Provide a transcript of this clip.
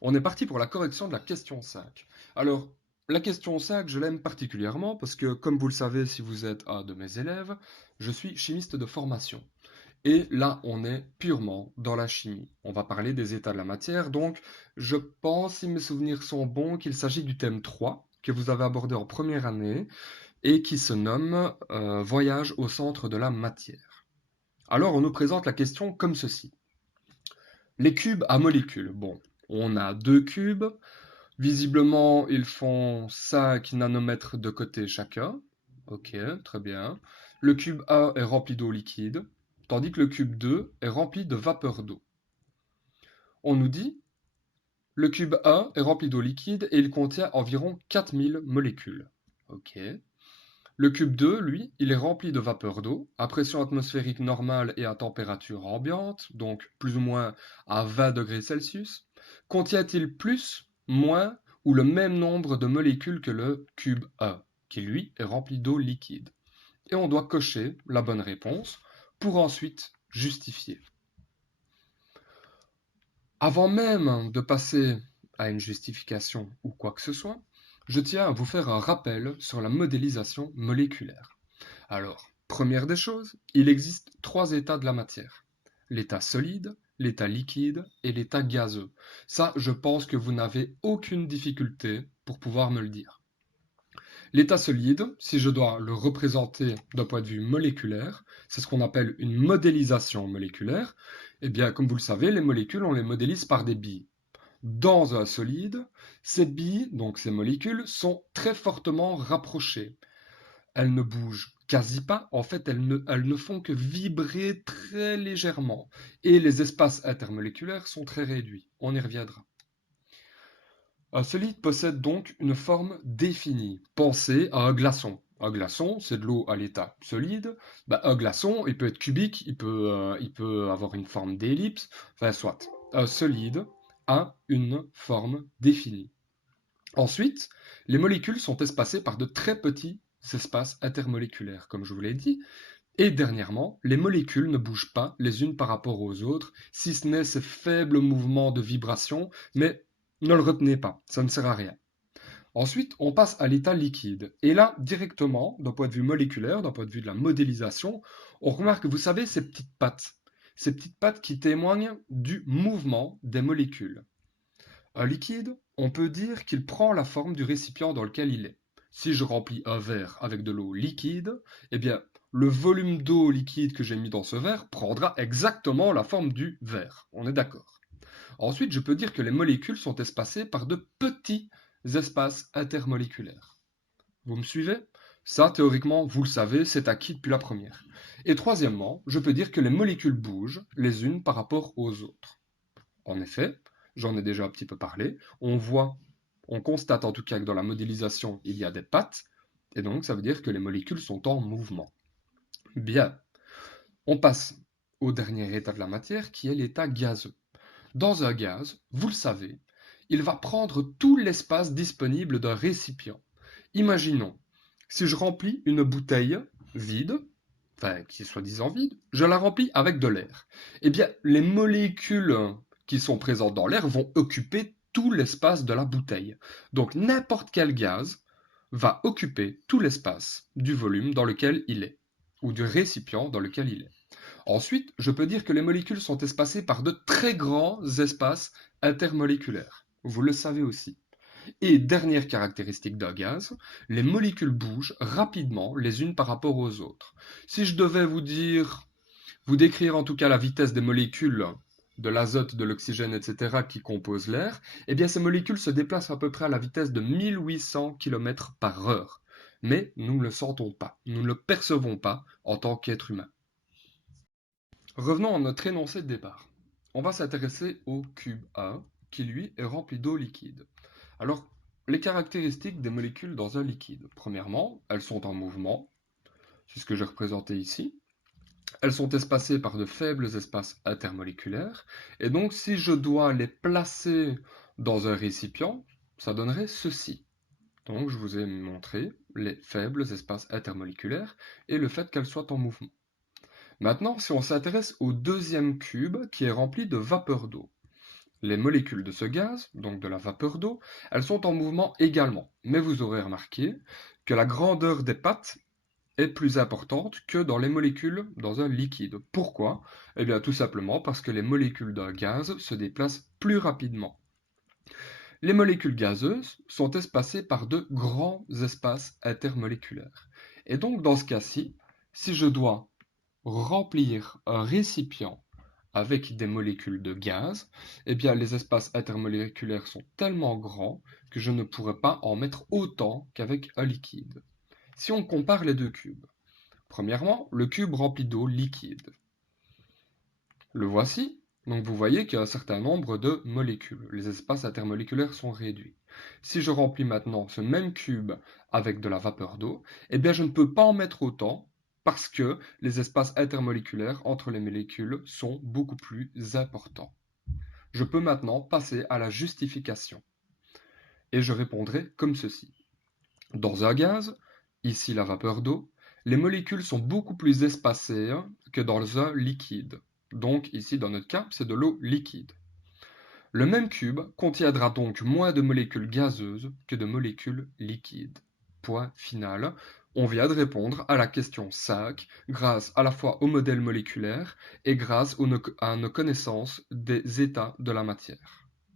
On est parti pour la correction de la question 5. Alors, la question 5, je l'aime particulièrement parce que, comme vous le savez si vous êtes un de mes élèves, je suis chimiste de formation. Et là, on est purement dans la chimie. On va parler des états de la matière, donc je pense, si mes souvenirs sont bons, qu'il s'agit du thème 3 que vous avez abordé en première année et qui se nomme Voyage au centre de la matière. Alors, on nous présente la question comme ceci. Les cubes à molécules. Bon, on a deux cubes. Visiblement, ils font 5 nanomètres de côté chacun. Ok, très bien. Le cube A est rempli d'eau liquide, tandis que le cube 2 est rempli de vapeur d'eau. On nous dit, le cube A est rempli d'eau liquide et il contient environ 4000 molécules. Ok. Le cube 2, lui, il est rempli de vapeur d'eau, à pression atmosphérique normale et à température ambiante, donc plus ou moins à 20 degrés Celsius. Contient-il plus, moins ou le même nombre de molécules que le cube A, qui lui est rempli d'eau liquide? Et on doit cocher la bonne réponse pour ensuite justifier. Avant même de passer à une justification ou quoi que ce soit, je tiens à vous faire un rappel sur la modélisation moléculaire. Alors, première des choses, il existe trois états de la matière. L'état solide, l'état liquide et l'état gazeux. Ça, je pense que vous n'avez aucune difficulté pour pouvoir me le dire. L'état solide, si je dois le représenter d'un point de vue moléculaire, c'est ce qu'on appelle une modélisation moléculaire. Eh bien, comme vous le savez, les molécules, on les modélise par des billes. Dans un solide, ces billes, donc ces molécules, sont très fortement rapprochées. Elles ne bougent quasi pas, en fait elles ne font que vibrer très légèrement. Et les espaces intermoléculaires sont très réduits. On y reviendra. Un solide possède donc une forme définie. Pensez à un glaçon. Un glaçon, c'est de l'eau à l'état solide. Un glaçon, il peut être cubique, il peut avoir une forme d'ellipse, enfin soit. Un solide a une forme définie. Ensuite, les molécules sont espacées par de très petits espaces intermoléculaires, comme je vous l'ai dit. Et dernièrement, les molécules ne bougent pas les unes par rapport aux autres, si ce n'est ces faibles mouvements de vibration, mais ne le retenez pas, ça ne sert à rien. Ensuite, on passe à l'état liquide. Et là, directement, d'un point de vue moléculaire, d'un point de vue de la modélisation, on remarque, vous savez, ces petites pattes qui témoignent du mouvement des molécules. Un liquide, on peut dire qu'il prend la forme du récipient dans lequel il est. Si je remplis un verre avec de l'eau liquide, eh bien, le volume d'eau liquide que j'ai mis dans ce verre prendra exactement la forme du verre. On est d'accord. Ensuite, je peux dire que les molécules sont espacées par de petits espaces intermoléculaires. Vous me suivez? Ça, théoriquement, vous le savez, c'est acquis depuis la première. Et troisièmement, je peux dire que les molécules bougent les unes par rapport aux autres. En effet, j'en ai déjà un petit peu parlé, on constate en tout cas que dans la modélisation, il y a des pattes, et donc ça veut dire que les molécules sont en mouvement. Bien, on passe au dernier état de la matière qui est l'état gazeux. Dans un gaz, vous le savez, il va prendre tout l'espace disponible d'un récipient. Imaginons, si je remplis une bouteille vide, enfin qui est soi-disant vide, je la remplis avec de l'air. Eh bien, les molécules qui sont présentes dans l'air vont occuper tout l'espace de la bouteille. Donc n'importe quel gaz va occuper tout l'espace du volume dans lequel il est, ou du récipient dans lequel il est. Ensuite, je peux dire que les molécules sont espacées par de très grands espaces intermoléculaires. Vous le savez aussi. Et dernière caractéristique d'un gaz, les molécules bougent rapidement les unes par rapport aux autres. Si je devais vous décrire en tout cas la vitesse des molécules de l'azote, de l'oxygène, etc., qui composent l'air, eh bien ces molécules se déplacent à peu près à la vitesse de 1800 km par heure. Mais nous ne le sentons pas, nous ne le percevons pas en tant qu'être humain. Revenons à notre énoncé de départ. On va s'intéresser au cube A, qui lui est rempli d'eau liquide. Alors, les caractéristiques des molécules dans un liquide. Premièrement, elles sont en mouvement, c'est ce que j'ai représenté ici. Elles sont espacées par de faibles espaces intermoléculaires, et donc si je dois les placer dans un récipient, ça donnerait ceci. Donc je vous ai montré les faibles espaces intermoléculaires et le fait qu'elles soient en mouvement. Maintenant, si on s'intéresse au deuxième cube qui est rempli de vapeur d'eau. Les molécules de ce gaz, donc de la vapeur d'eau, elles sont en mouvement également, mais vous aurez remarqué que la grandeur des pattes est plus importante que dans les molécules dans un liquide. Pourquoi? Eh bien tout simplement parce que les molécules d'un gaz se déplacent plus rapidement. Les molécules gazeuses sont espacées par de grands espaces intermoléculaires. Et donc dans ce cas-ci, si je dois remplir un récipient avec des molécules de gaz, eh bien les espaces intermoléculaires sont tellement grands que je ne pourrais pas en mettre autant qu'avec un liquide. Si on compare les deux cubes, premièrement, le cube rempli d'eau liquide. Le voici. Donc vous voyez qu'il y a un certain nombre de molécules. Les espaces intermoléculaires sont réduits. Si je remplis maintenant ce même cube avec de la vapeur d'eau, eh bien je ne peux pas en mettre autant parce que les espaces intermoléculaires entre les molécules sont beaucoup plus importants. Je peux maintenant passer à la justification. Et je répondrai comme ceci. Dans un gaz, ici la vapeur d'eau, les molécules sont beaucoup plus espacées que dans un liquide. Donc ici dans notre cas, c'est de l'eau liquide. Le même cube contiendra donc moins de molécules gazeuses que de molécules liquides. Point final. On vient de répondre à la question 5 grâce à la fois au modèle moléculaire et grâce à nos connaissances des états de la matière.